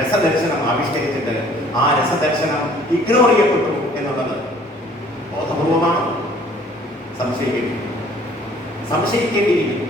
രസദർശനം ആവിഷ്കരിച്ചിട്ട് ആ രസദർശനം ഇഗ്നോർ ചെയ്യപ്പെട്ടു എന്നുള്ളത് ബോധപൂർവമാണ്. സംശയിക്കേണ്ടിയിരിക്കുന്നു.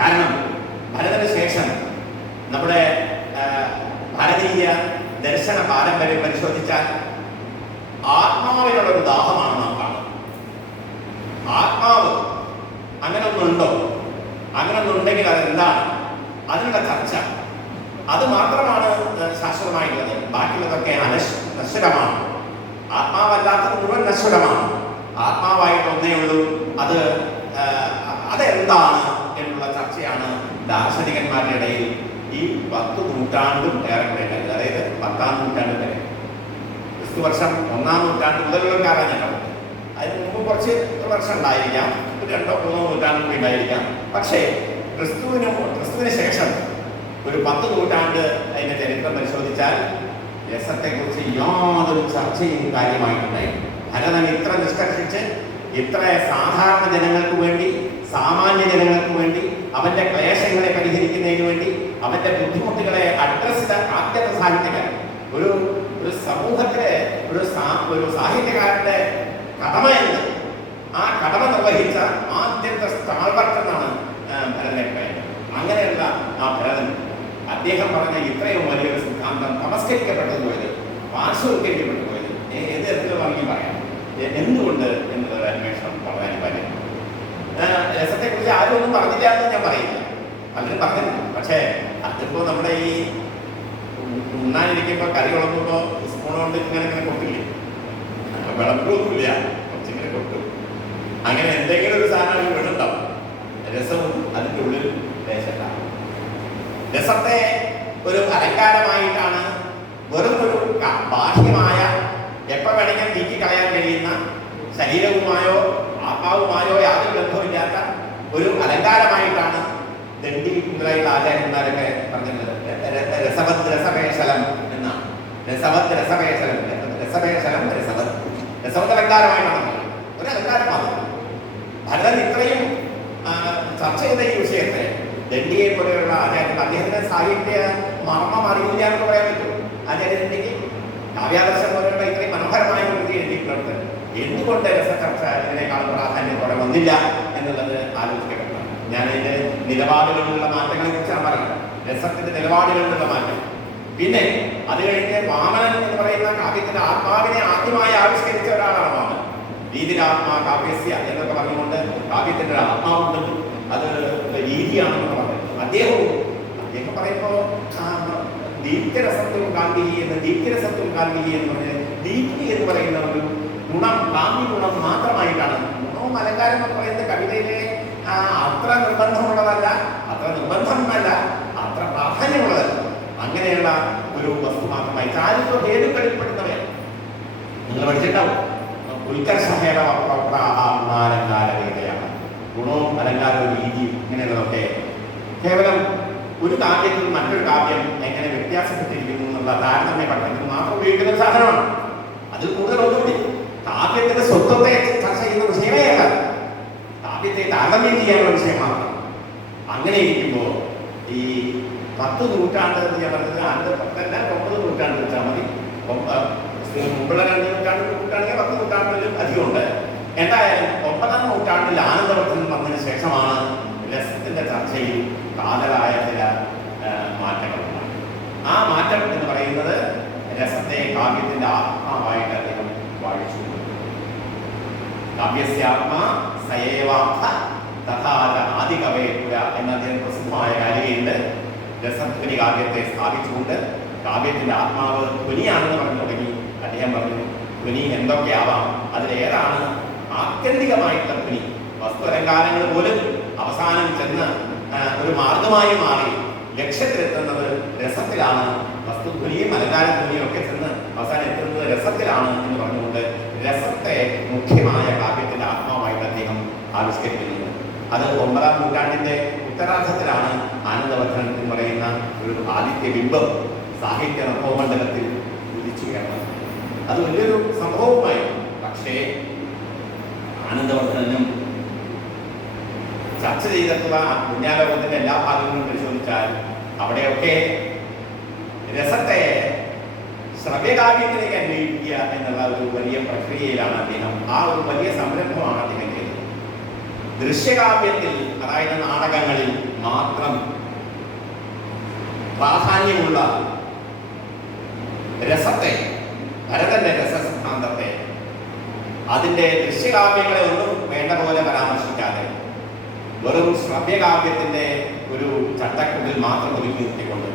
കാരണം ഭരതന് ശേഷം നമ്മുടെ ഭാരതീയ ദർശന പാരമ്പര്യം പരിശോധിച്ചാൽ ആത്മാവിനുള്ളൊരു ദാഹമാണ് നാം കാണുന്നത്. ആത്മാവ് അങ്ങനെ ഒന്നുണ്ടോ? അങ്ങനെ ഒന്നുണ്ടെങ്കിൽ അതെന്താണ്? അതിനുള്ള ചർച്ച അത് മാത്രമാണ് ശാശ്വതമായിട്ടുള്ളത്. ബാക്കിയുള്ളതൊക്കെ നശ്വരമാണ്. ആത്മാവല്ലാത്തത് മുഴുവൻ നശ്വരമാണ്. ആത്മാവായിട്ട് ഒന്നേ ഉള്ളൂ. അതെന്താണ് എന്നുള്ള ചർച്ചയാണ് ദാർശനികന്മാരുടെ ഇടയിൽ ഈ 10 നൂറ്റാണ്ടും ഏറെ. അതായത് 10-ാം നൂറ്റാണ്ട് വരെ, ക്രിസ്തുവർഷം 1-ാം നൂറ്റാണ്ട് മുതലുള്ള കാലഘട്ടം. അതിന് മുമ്പ് കുറച്ച് വർഷം ഉണ്ടായിരിക്കാം, 2-3 നൂറ്റാണ്ടും കൂടി ഉണ്ടായിരിക്കാം. പക്ഷേ ക്രിസ്തുവിന് ശേഷം ഒരു 10 നൂറ്റാണ്ട് അതിൻ്റെ ചരിത്രം പരിശോധിച്ചാൽ രസത്തെക്കുറിച്ച് യാതൊരു ചർച്ചയും കാര്യമായിട്ടുണ്ടായി. ഭരതൻ ഇത്ര നിഷ്കർഷിച്ച് ഇത്ര സാധാരണ ജനങ്ങൾക്ക് വേണ്ടി, സാമാന്യ ജനങ്ങൾക്ക് വേണ്ടി, അവന്റെ ക്ലേശങ്ങളെ പരിഹരിക്കുന്നതിന് വേണ്ടി, അവന്റെ ബുദ്ധിമുട്ടുകളെ അഡ്രസ് ചെയ്ത ആദ്യത്തെ സാഹിത്യകാരൻ, ഒരു സമൂഹത്തിലെ ഒരു സാഹിത്യകാരന്റെ കടമ എന്ന് ആ കടമ നിർവഹിച്ച ആദ്യത്തെ സ്റ്റാൾവർക്കെന്നാണ് ഭരതനെ പറയുന്നത്. അങ്ങനെയുള്ള ആ ഭരതൻ അദ്ദേഹം പറഞ്ഞ ഇത്രയും വലിയൊരു സിദ്ധാന്തം തമസ്കരിക്കപ്പെട്ടു പോയത്, പാർശ്വവൽക്കരിക്കപ്പെട്ടു പോയത് ഏത് തരത്തിൽ വേണമെങ്കിൽ പറയാം. എന്തുകൊണ്ട് എന്നുള്ളത് അന്വേഷണം വളരെ അനിവാര്യമാണ്. രസത്തെക്കുറിച്ച് ആരും ഒന്നും പറഞ്ഞില്ല എന്ന് ഞാൻ പറയില്ല, പലരും പറഞ്ഞില്ല. പക്ഷേ അതിപ്പോൾ നമ്മുടെ ഈ ഉണ്ണാനിരിക്കുമ്പോൾ കറി വിളമ്പുമ്പോൾ സ്പൂൺ കൊണ്ട് ഇങ്ങനെ കൊട്ടില്ലേ, വിളമ്പൊന്നുമില്ല, കുറച്ചിങ്ങനെ കൊട്ടും. അങ്ങനെ എന്തെങ്കിലും ഒരു സാധനം വീടുണ്ടാവും. രസവും അതിൻ്റെ ഉള്ളിൽ ദേശത്താണ്. രസത്തെ ഒരു അലങ്കാരമായിട്ടാണ്, വെറും ഒരു ബാഹ്യമായ എപ്പോൾ വേണമെങ്കിലും നീക്കി കളയാൻ കഴിയുന്ന, ശരീരവുമായോ ആത്മാവുമായോ യാതൊരു ബന്ധവുമില്ലാത്ത ഒരു അലങ്കാരമായിട്ടാണ് ദണ്ഡി മുതലായുള്ള ആചാര്യന്മാരൊക്കെ പറഞ്ഞിട്ടുള്ളത്. രസവദ്രസപേശലം എന്നാണ്. രസവദ്രസപേശലം, രസവത് അലങ്കാരമായിട്ടാണ് ഒരു അലങ്കാരമാണ്. ഭരതൻ ഇത്രയും ചർച്ച ചെയ്ത ഈ വിഷയത്തെ ദണ്ഡിയെ പോലെയുള്ള ആചാര്യൻ, അദ്ദേഹത്തിന്റെ സാഹിത്യ മർമ്മം അറിയില്ല എന്ന് പറയാൻ പറ്റും. ആചാര്യദണ്ഡിക്ക് കാവ്യാദർശം പോലെയുള്ള ഇത്രയും മനോഹരമായ ഒരു കൃതി എഴുതിയിട്ടുണ്ട്. എന്തുകൊണ്ട് രസചർച്ച ഇതിനേക്കാളും പ്രാധാന്യത്തോടെ വന്നില്ല എന്നുള്ളത് ആലോചിക്കപ്പെട്ടതാണ്. ഞാൻ അതിന്റെ നിലപാടുകളിലുള്ള മാറ്റങ്ങളെ കുറിച്ചാണ് പറയുന്നത്. രസത്തിന്റെ നിലപാടുകളിലുള്ള മാറ്റം. പിന്നെ അത് കഴിഞ്ഞ് വാമനൻ എന്ന് പറയുന്ന കാവ്യത്തിന്റെ ആത്മാവിനെ ആദ്യമായി ആവിഷ്കരിച്ച ഒരാളാണ് വാമനൻ. രീതിരാത്മാ കാവ്യസ്യ എന്നൊക്കെ പറഞ്ഞുകൊണ്ട് കാവ്യത്തിന്റെ ഒരു ആത്മാവുണ്ടെന്നും അത് രീതിയാണെന്നൊക്കെ പറഞ്ഞു. അദ്ദേഹം പറയുമ്പോൾ ദീപ്തിരസത്വം ഗാന്ധിഹി എന്ന് പറഞ്ഞ് ദീപ്തി എന്ന് പറയുന്ന ഒരു ഗുണം, ഗാന്ധി ഗുണം മാത്രമായിട്ടാണ്. ഗുണവും അലങ്കാരം എന്ന് പറയുന്നത് കവിതയിലെ അത്ര നിർബന്ധമുള്ളതല്ല, അത്ര പ്രാധാന്യമുള്ളതല്ല. അങ്ങനെയുള്ള ഒരു വസ്തു മാത്രമായി ചാരിത്വ ഹേതുക്കളിൽപ്പെടുന്നവയാണ്. നിങ്ങൾ പഠിച്ചിട്ടുണ്ടാവും, ഉത്കർഷഹേള അലങ്കാരതയാണ്. ഗുണവും അലങ്കാരവും രീതിയും ഇങ്ങനെയുള്ളതൊക്കെ കേവലം ഒരു കാവ്യത്തിൽ മറ്റൊരു കാവ്യം എങ്ങനെ വ്യത്യാസപ്പെട്ടിരിക്കുന്നു എന്നുള്ള താരതമ്യ പഠനത്തിന് മാത്രം ഉപയോഗിക്കുന്ന ഒരു സാധനമാണ്. അതിൽ കൂടുതൽ ഒന്നുകൂടി കാവ്യത്തിന്റെ സ്വത്വത്തെ ചർച്ച ചെയ്യുന്ന വിഷയമേ അല്ല, കാവ്യത്തെ താരതമ്യം ചെയ്യാനുള്ള വിഷയം മാത്രം. അങ്ങനെ ഇരിക്കുമ്പോൾ ഈ 10 നൂറ്റാണ്ട് എന്ന് ഞാൻ പറഞ്ഞത് 9 നൂറ്റാണ്ട് വെച്ചാൽ മതി. മുമ്പുള്ള 2 നൂറ്റാണ്ടാണെങ്കിൽ 10 നൂറ്റാണ്ടിലും അധികമുണ്ട്. എന്തായാലും 9-ാം നൂറ്റാണ്ടിൽ ആനന്ദവർദ്ധൻ വന്നതിന് ശേഷമാണ് രസത്തിന്റെ ചർച്ചയിൽ കാതലായ ചില മാറ്റങ്ങളുണ്ടായി. ആ മാറ്റം എന്ന് പറയുന്നത് രസത്തെ കാവ്യത്തിന്റെ ആത്മാവായിട്ട് അദ്ദേഹം വാഴിച്ചു. കാവ്യസ്യാത്മാ സയേവാർത്ഥ തഥാച ആദികവേപുര എന്ന അദ്ദേഹം പ്രസിദ്ധമായ കാരികയുണ്ട്. രസധ്വനി കാവ്യത്തെ സ്ഥാപിച്ചുകൊണ്ട് കാവ്യത്തിന്റെ ആത്മാവ് ധ്വനിയാണെന്ന് പറഞ്ഞു തുടങ്ങി. അദ്ദേഹം പറഞ്ഞു, ധ്വനി എന്തൊക്കെയാവാം, അതിലേതാണ് ആത്യന്തികമായിട്ടുള്ള ധ്വനി. വസ്തു അലങ്കാരങ്ങൾ പോലും അവസാനം ചെന്ന് ഒരു മാർഗമായി മാറി ലക്ഷ്യത്തിലെത്തുന്നത് രസത്തിലാണ്. വസ്തുധ്വനിയും അലങ്കാരധ്വനിയും ഒക്കെ ചെന്ന് അവസാനം എത്തുന്നത് രസത്തിലാണ് എന്ന് പറഞ്ഞുകൊണ്ട് രസത്തെ മുഖ്യമായ കാവ്യത്തിന്റെ ആത്മാവായിട്ട് അദ്ദേഹം ആവിഷ്കരിക്കുന്നത്. അത് 9-ാം നൂറ്റാണ്ടിന്റെ ഉത്തരാർദ്ധത്തിലാണ് ആനന്ദവർദ്ധൻ എന്ന് പറയുന്ന ഒരു ആദിത്യ ബിംബം സാഹിത്യ നഭോമണ്ഡലത്തിൽ ഉദിച്ചു കയറുന്നത്. അത് വലിയൊരു സംഭവമായി. പക്ഷേ ആനന്ദവർദ്ധനും ചർച്ച ചെയ്തിട്ടുള്ള പുണ്യാലോകത്തിന്റെ എല്ലാ ഭാഗങ്ങളും പരിശോധിച്ചാൽ അവിടെയൊക്കെ രസ ശ്രവ്യകാവ്യത്തിലേക്ക് അന്വയിക്കുക എന്നുള്ള ഒരു വലിയ പ്രക്രിയയിലാണ് അദ്ദേഹം, ആ ഒരു വലിയ സംരംഭമാണ് അദ്ദേഹം ചെയ്തത്. ദൃശ്യകാവ്യത്തിൽ, അതായത് നാടകങ്ങളിൽ മാത്രം പ്രാധാന്യമുള്ള രസത്തെ, ഭരതന്റെ രസസിദ്ധാന്തത്തെ, അതിൻ്റെ ദൃശ്യകാവ്യങ്ങളെ ഒന്നും വേണ്ട പോലെ പരാമർശിക്കാതെ വെറും ശ്രവ്യകാവ്യത്തിന്റെ ഒരു ചട്ടക്കൂടിൽ മാത്രം ഒതുക്കി നിർത്തിക്കൊണ്ട്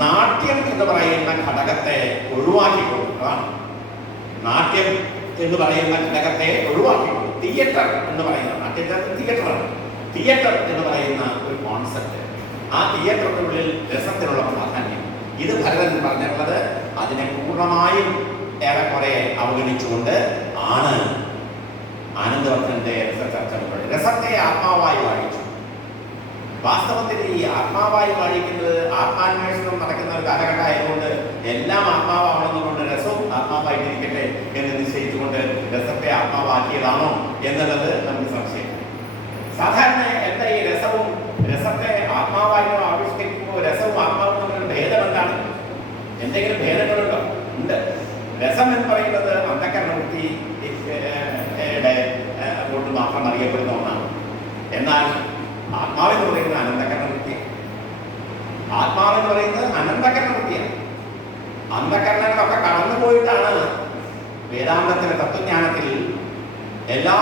നാട്യം എന്ന് പറയുന്ന ഘടകത്തെ ഒഴിവാക്കിക്കൊണ്ട്, നാട്യം എന്ന് പറയുന്ന ഘടകത്തെ ഒഴിവാക്കിക്കൊണ്ട് തിയേറ്റർ എന്ന് പറയുന്ന, നാട്യത്തിൽ തിയേറ്ററാണ്, തിയേറ്റർ എന്ന് പറയുന്ന ഒരു കോൺസെപ്റ്റ്, ആ തിയേറ്ററിനുള്ളിൽ രസത്തിനുള്ള പ്രാധാന്യം, ഇത് ഭരതൻ പറഞ്ഞിട്ടുള്ളത് അതിനെ പൂർണ്ണമായും ഏറെക്കുറെ അവഗണിച്ചുകൊണ്ട് ആണ് ആനന്ദവർദ്ധന്റെ രസചർച്ചകൾ. രസത്തെ ആത്മാവായി വാഴിച്ചു. വാസ്തവത്തിൽ ഈ ആത്മാവായി വാഴിക്കുന്നത് ആത്മാന്വേഷണം നടക്കുന്ന ഒരു കാലഘട്ടമായതുകൊണ്ട് എല്ലാം ആത്മാവാണെന്നുകൊണ്ട് രസവും ആത്മാവായിട്ടിരിക്കട്ടെ എന്ന് നിശ്ചയിച്ചുകൊണ്ട് രസത്തെ ആത്മാവാക്കിയതാണോ എന്നുള്ളത് നമുക്ക് സംശയം. സാധാരണ എന്താ ഈ രസവും, രസത്തെ ആത്മാവായി ആവിഷ്കരിക്കുമ്പോൾ രസവും ആത്മാവും തമ്മിലുള്ള ഭേദം എന്താണ്? എന്തെങ്കിലും ഭേദങ്ങളുണ്ടോ? ഉണ്ട്. രസം എന്ന് പറയുന്നത് അന്ധകരണവൃത്തി കൊണ്ട് മാത്രം അറിയപ്പെടുന്ന ഒന്നാണ്. എന്നാൽ ആത്മാവെന്ന് പറയുന്നത് അനന്തകരണവൃത്തിയാണ്. ആത്മാവെന്ന് പറയുന്നത് അനന്തകരണവൃത്തിയാണ്. അന്ധകരണങ്ങളൊക്കെ കടന്നുപോയിട്ടാണ് വേദാന്തത്തിലെ തത്വജ്ഞാനത്തിൽ എല്ലാ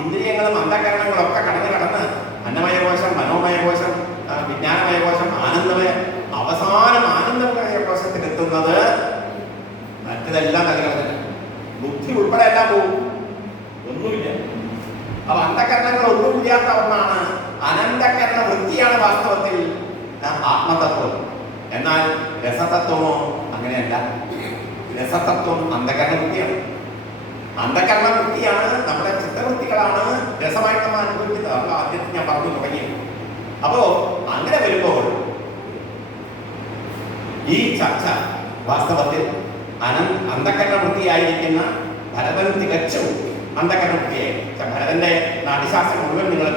ഇന്ദ്രിയങ്ങളും അന്ധകരണങ്ങളൊക്കെ കടന്ന് അന്നമയകോശം, മനോമയകോശം, വിജ്ഞാനമയകോശം, ആനന്ദമയ, അവസാനം ആനന്ദമയകോശത്തിലെത്തുന്നത് മറ്റതെല്ലാം കലകളല്ല. ബുദ്ധി ഉൾപ്പെടെ എല്ലാം പോകും, ഒന്നുമില്ല. അപ്പൊ അന്ധകരണങ്ങൾ ഒന്നുമില്ലാത്ത ഒന്നാണ് അനന്തകരണ വൃത്തിയാണ് വാസ്തവത്തിൽ ആത്മതത്വം. എന്നാൽ രസതത്വമോ അങ്ങനെയല്ല. രസതത്വം അന്ധകരണ വൃത്തിയാണ്. അന്ധകരണ വൃത്തിയാണ്, നമ്മുടെ ചിത്തവൃത്തികളാണ് രസമായിട്ട് നമ്മൾ അനുഭവിക്കുന്നത്. അപ്പൊ ആദ്യത്തിൽ ഞാൻ പറഞ്ഞു തുടങ്ങി. അപ്പോ അങ്ങനെ വരുമ്പോൾ ഈ ചർച്ച വാസ്തവത്തിൽ അന്ധകരണ വൃത്തിയായിരിക്കുന്ന ഭരതൻ തികച്ചും അന്ധകരണ വൃത്തിയായി. ഭരതന്റെ നാട്യശാസ്ത്രം മുഴുവൻ നിങ്ങൾ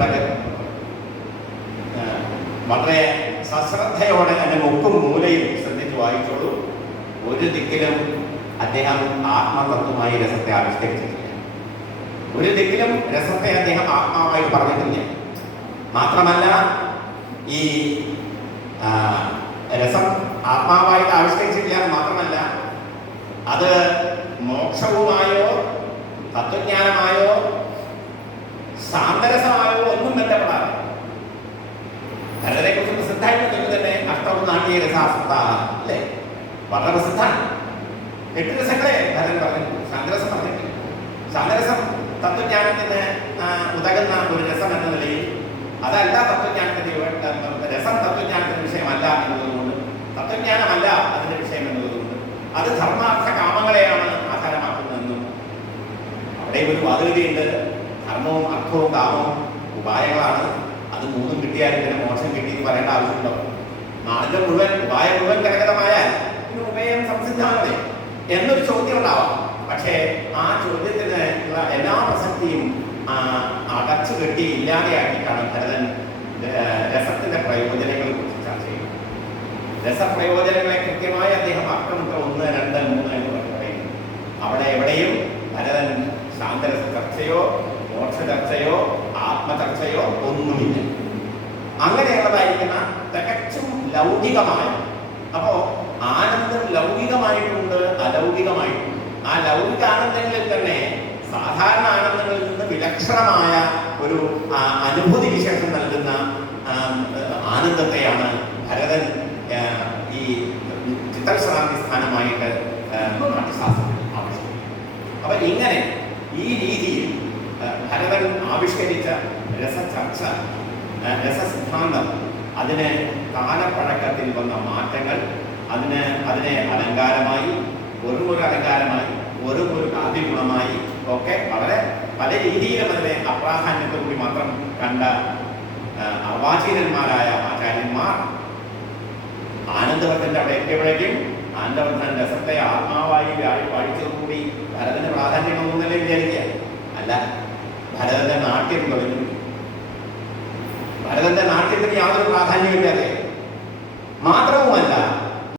വളരെ സശ്രദ്ധയോടെ അതിന്റെ മുക്കും മൂലയും ശ്രദ്ധിച്ച് വായിച്ചോളൂ. ഒരു ദിക്കിലും അദ്ദേഹം ആത്മതത്വമായി രസത്തെ ആവിഷ്കരിച്ചിട്ടില്ല. ഒരു ദിക്കിലും രസത്തെ അദ്ദേഹം ആത്മാവായി പറഞ്ഞിട്ടില്ല. മാത്രമല്ല, ഈ രസം ആത്മാവായിട്ട് ആവിഷ്കരിച്ചിട്ടില്ല എന്ന് മാത്രമല്ല, അത് മോക്ഷവുമായോ തത്വജ്ഞാനമായോ ശാന്തരസമായോ ഒന്നും ബന്ധപ്പെടാതെ ഭരതനെ കുറിച്ച് പ്രസിദ്ധമായിട്ട് തന്നെ അഷ്ടവും നാട്യ രസാസ്പദ അല്ലേ, വളരെ പ്രസിദ്ധമാണ്. 8 രസങ്ങളെ ഭരതൻ പറഞ്ഞിട്ടുണ്ട്, ശാന്തരസം പറഞ്ഞിട്ടില്ല. ശാന്തരസം തത്വജ്ഞാനത്തിന് ഉതകുന്ന ഒരു രസം എന്ന നിലയിൽ അതല്ല തത്വജ്ഞാനത്തിന്റെ രസം തത്വജ്ഞാനത്തിന്റെ വിഷയമല്ല എന്നതുകൊണ്ട്, തത്വജ്ഞാനമല്ല അതിന്റെ വിഷയം എന്നതുകൊണ്ട്, അത് ധർമാർത്ഥ കാമങ്ങളെയാണ് ആധാരമാക്കുന്നതെന്നും അവിടെ ഒരു വാദഗതിയുണ്ട്. ധർമ്മവും അർത്ഥവും കാമവും ഉപായങ്ങളാണ്. അത് മൂന്നും കിട്ടിയാലും പിന്നെ മോക്ഷം കിട്ടിയെന്ന് പറയേണ്ട ആവശ്യമുണ്ടോ? നാടിന്റെ ഉപായം മുഴുവൻ കരകതമായാൽ പിന്നെ ഉപായം സംസിദ്ധാണ് എന്നൊരു ചോദ്യം ഉണ്ടാവാം. പക്ഷേ ആ ചോദ്യത്തിന് എല്ലാ പ്രസക്തിയും അടച്ചു കെട്ടി ഇല്ലാതെയാക്കിയിട്ടാണ് ഭരതൻ രസത്തിന്റെ പ്രയോജനങ്ങളെ കുറിച്ച് ചർച്ച ചെയ്യുന്നത്. രസപ്രയോജനങ്ങളെ കൃത്യമായി അദ്ദേഹം അക്കമിട്ട 1, 2, 3 എന്ന് പറയുന്നു. അവിടെ എവിടെയും ഭരതൻ ശാന്തരസ ചർച്ചയോ മോക്ഷ ചർച്ചയോ ആത്മചർച്ചയോ ഒന്നുമില്ല. അങ്ങനെയുള്ളതായിരിക്കുന്ന തികച്ചും ലൗകികമായ, അപ്പോ ആനന്ദം ലൗകികമായിട്ടുണ്ട്, അലൗകികമായിട്ടുണ്ട്. ആ ലൗകിക ആനന്ദങ്ങളിൽ തന്നെ സാധാരണ ആനന്ദങ്ങളിൽ നിന്ന് വിലക്ഷണമായ ഒരു അനുഭൂതി വിശേഷം നൽകുന്ന ആനന്ദത്തെയാണ് ഭരതൻ ഈ ചിത്തവിശ്രാന്തി സ്ഥാനമായിട്ട് നാട്യശാസ്ത്രത്തിൽ ആവിഷ്കരിക്കുന്നത്. അപ്പൊ ഇങ്ങനെ ഈ രീതിയിൽ ഭരതൻ ആവിഷ്കരിച്ച രസചർച്ച, രസസിദ്ധാന്തം, അതിന് കാലപ്പഴക്കത്തിൽ വന്ന മാറ്റങ്ങൾ, അതിനെ അലങ്കാരമായി, ഒരു അലങ്കാരമായി, ഒരു കാവ്യഗുണമായി ഒക്കെ വളരെ പല രീതിയിലും അതിനെ അപ്രാധാന്യത്തോടുകൂടി മാത്രം കണ്ട അർവാചീനന്മാരായ ആചാര്യന്മാർ ആനന്ദവർദ്ധന്റെ അവിടെ എത്തിയപ്പോഴേക്കും ആനന്ദവർദ്ധൻ രസത്തെ ആത്മാവായി വാഴിച്ചതോടുകൂടി ഭരതന് പ്രാധാന്യമൊന്നുമല്ലേ വിചാരിക്കുക. അല്ല, ഭരതന്റെ നാട്യം തുടങ്ങി. ഭരതന്റെ നാട്യത്തിന് യാതൊരു പ്രാധാന്യമില്ലാതെ മാത്രവുമല്ല,